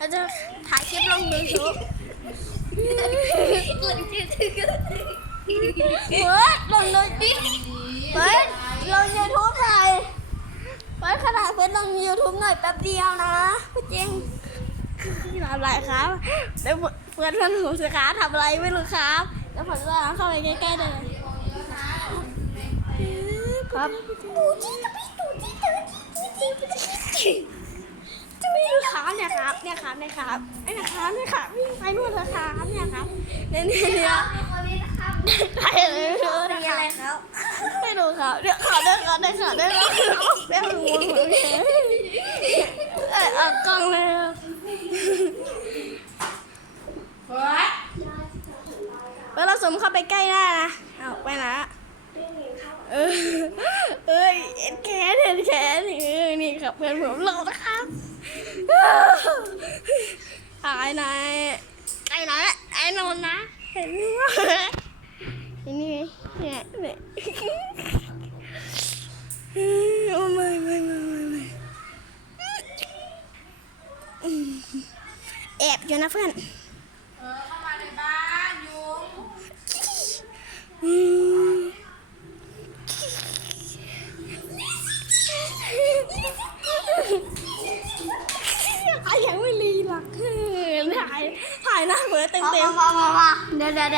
เราจะถ่ายคลิปลงยูทูบกดชื่อถือเฮ้ยลงเลยเฮ้ยลงยูทูบหน่อยเฮ้ยขนาดเพื่อนลงยูทูบหน่อยแป๊บเดียวนะจริงทำอะไรครับเดี๋ยวเพื่อนเพื่อนหนูสิคะทำอะไรไม่รู้ครับแล้วผมจะเข้าไปใกล้ๆเลยครับ เนี่ยครับ เนี่ยครับเนี่ยครับไอ้นะครับเนี่ยครับวิ่งไปนู่นเลยครับเนี่ยครับเนี่ยเนี่ยเนี่ยคนนี้นะครับใครเลยไม่รู้นะมีคอะไรรับครับไม่รู้ครับเดี๋ยวขอเดินขอเดินขอเดินขอเดินเดี๋ยวหูหูเออเอากล้องเลยครับเวลาสมเข้าไปใกล้ได้นะเอาไปนะเออเอ้ยเอ็นแขนเอ็นแขนนี่ครับเพื่อนผมเรานะครับหาย ไหนไอ้ไหนไอ้นนท์นะ เห็นไหมนี่ไงเนี่ยเนี่ยโอ้ไม่ไม่ไม่ไม่ไม่อืมแอบอยู่นะเพื่อน เออเข้ามาในบ้านยุง อืมไอ้ยังไม่รีหรอก ถ่ายหน้าเหมือนเต็มเต็ม มามามาเดี๋ยวเดี๋ยวเ